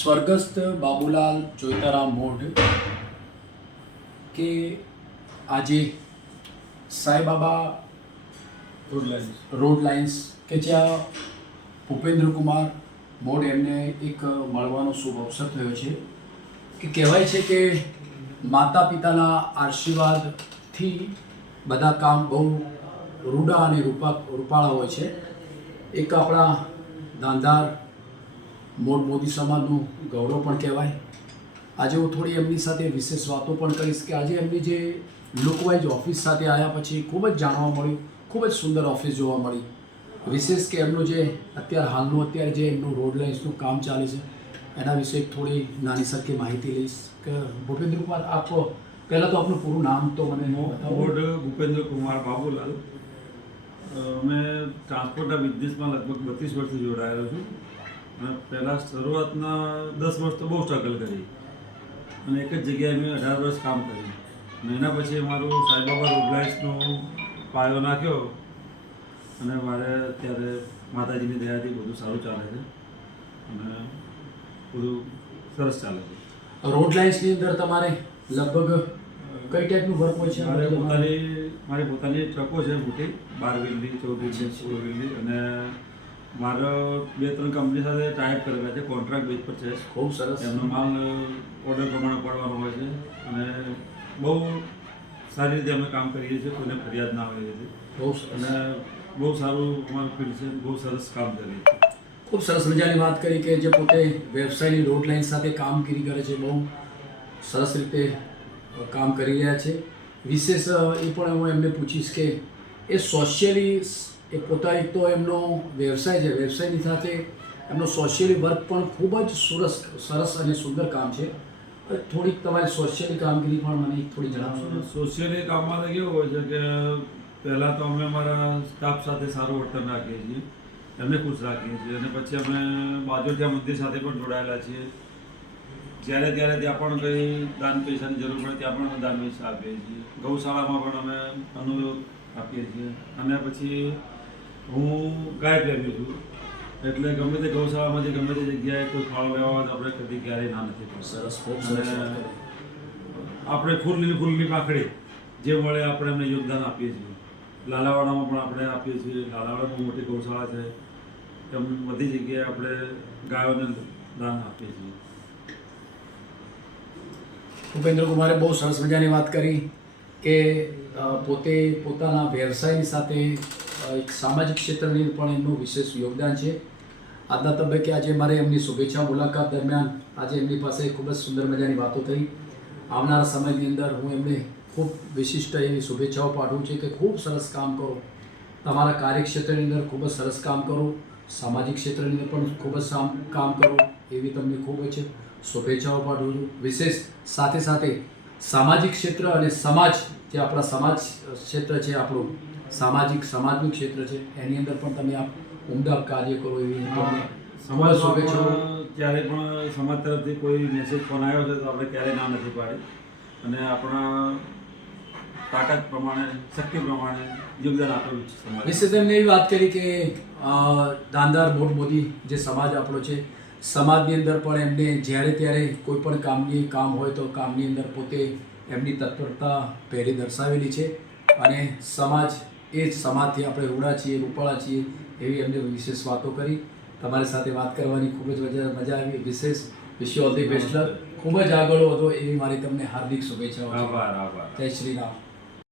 સ્વર્ગસ્થ બાબુલાલ જોઈતારામ મોઢ કે આજે સાંઈબાબા રોડ લાઇન્સ કે જ્યાં ભૂપેન્દ્રકુમાર મોઢ એમને એક મળવાનો શુભ અવસર થયો છે કે કહેવાય છે કે માતા પિતાના આશીર્વાદથી બધા કામ બહુ રૂડા અને રૂપાળા હોય છે. એક આપણા દાંધાર મોઢ મોદી સમાજનું ગૌરવ પણ કહેવાય. આજે હું થોડી એમની સાથે વિશેષ વાતો પણ કરીશ કે આજે એમની જે લુકવાઇઝ ઓફિસ સાથે આવ્યા પછી ખૂબ જ જાણવા મળ્યું, ખૂબ જ સુંદર ઓફિસ જોવા મળી. વિશેષ કે એમનું જે અત્યારે જે એમનું રોડ લાઇન્સનું કામ ચાલે છે એના વિશે થોડી નાની સરખી માહિતી લઈશ. કે ભૂપેન્દ્ર કુમાર, આપ પહેલાં તો આપનું પૂરું નામ તો મને મોઢ ભૂપેન્દ્ર કુમાર બાબુલાલ. મેં ટ્રાન્સપોર્ટના બિઝનેસમાં લગભગ 32 વર્ષથી જોડાયેલો છું અને પહેલાં શરૂઆતના 10 વર્ષ તો બહુ સ્ટ્રગલ કરી અને એક જ જગ્યાએ મેં 18 વર્ષ કામ કર્યું અને એના પછી મારું સાંઈબાબા રોડ લાઇન્સનો પાયો નાખ્યો અને મારે અત્યારે માતાજીની દયાથી બધું સારું ચાલે છે અને બધું સરસ ચાલે છે. રોડ લાઇન્સની અંદર તમારે લગભગ કઈ ટાઈપનું વર્ક હોય છે? મારી પોતાની ટ્રકો છે મોટી, 12 વ્હીલની, 14 વ્હીલની, 16 વ્હીલની અને મારો 2-3 કંપની સાથે ટાઈપ કરેલા છે, કોન્ટ્રાક્ટ બેઝ પર છે. ખૂબ સરસ. એમનો માલ ઓર્ડર પ્રમાણે પડવાનો હોય છે અને બહુ સારી રીતે અમે કામ કરીએ છીએ, કોઈને ફરિયાદ ના આવે છે. બહુ સરસ અને બહુ સારું અમારું ફીલ્ડ છે, બહુ સરસ કામ કરીએ છીએ. ખૂબ સરસ મજાની વાત કરી કે જે પોતે વ્યવસાયની રોડ લાઇન સાથે કામગીરી કરે છે, બહુ સરસ રીતે કામ કરી રહ્યા છે. વિશેષ એ પણ હું એમને પૂછીશ કે એ સોશિયલી એ પોતા એક તો એમનો વ્યવસાય છે, વ્યવસાયની સાથે એમનો સોશિયલી વર્ક પણ ખૂબ જ સરસ અને સુંદર કામ છે. થોડીક તમારી સોશિયલી કામગીરી પણ મને થોડી જણાવશો? સોશિયલી કામમાં તો કેવું હોય છે કે પહેલાં તો અમે અમારા સ્ટાફ સાથે સારું વર્તન રાખીએ છીએ, એમને ખુશ રાખીએ છીએ અને પછી અમે બાજોઠિયા મંદિર સાથે પણ જોડાયેલા છીએ. જ્યારે ત્યારે ત્યાં પણ કંઈ દાન પૈસાની જરૂર પડે ત્યાં પણ અમે દાન પૈસા આપીએ છીએ. ગૌશાળામાં પણ અમે અનુભવ આપીએ છીએ અને પછી હું ગાય પ્રેમી છું એટલે ગમે તે ગૌશાળામાંથી ગમે તે જગ્યાએ કોઈ ફાળો લેવા હોય તો આપણે કદી ક્યારેય ના નથી પડતું. સરસ, ખૂબ સરસ. આપણે ફૂલની પાંખડી જે મળે આપણે એમને યોગદાન આપીએ છીએ. લાલાવાડામાં પણ આપણે આપીએ છીએ, લાલાવાડામાં મોટી ગૌશાળા છે, એમ બધી જગ્યાએ આપણે ગાયોને દાન આપીએ છીએ. ભૂપેન્દ્ર કુમારે બહુ સરસ મજાની વાત કરી કે પોતે પોતાના વ્યવસાયની સાથે એક સામાજિક ક્ષેત્રની પણ એમનું વિશેષ યોગદાન છે. આજના તબક્કે આજે મારે એમની શુભેચ્છા મુલાકાત દરમિયાન આજે એમની પાસે ખૂબ જ સુંદર મજાની વાતો થઈ. આવનારા સમયની અંદર હું એમને ખૂબ વિશિષ્ટ એવી શુભેચ્છાઓ પાઠવું છું કે ખૂબ સરસ કામ કરો, તમારા કાર્યક્ષેત્રની અંદર ખૂબ જ સરસ કામ કરો, સામાજિક ક્ષેત્રની અંદર પણ ખૂબ જ કામ કરો એવી તમને ખૂબ જ શુભેચ્છાઓ પાઠવું છું. વિશેષ સાથે સામાજિક ક્ષેત્ર અને સમાજ, જે આપણા સમાજ ક્ષેત્ર છે, આપણું સમાજનું ક્ષેત્ર છે, એની અંદર પણ તમે આપ ઉમદા કાર્ય કરો એવી સમાજ શુભેચ્છાઓ. ક્યારેય પણ સમાજ તરફથી કોઈ મેસેજ ફોન આવ્યો છે તો આપણે ક્યારેય ના નથી પાડી અને આપણા તાકાત પ્રમાણે, શક્તિ પ્રમાણે યોગદાન આપેલું છે સમાજ. વિશેષ એમને એવી વાત કરી કે દાંધાર મોઢ મોદી જે સમાજ આપણો છે, સમાજની અંદર પણ એમને જ્યારે ત્યારે કોઈ પણ કામ હોય તો કામની અંદર પોતે એમની તત્પરતા પહેરી દર્શાવેલી છે અને સમાજ એ જ સમાજથી આપણે રૂડા છીએ, રૂપાળા છીએ એવી એમને વિશેષ વાતો કરી. તમારી સાથે વાત કરવાની ખૂબ જ મજા આવી. વિશેષ wish you all the best luck. ખૂબ જ આગળ વધો એવી મારી તમને હાર્દિક શુભેચ્છાઓ. આભાર. જય શ્રી રામ.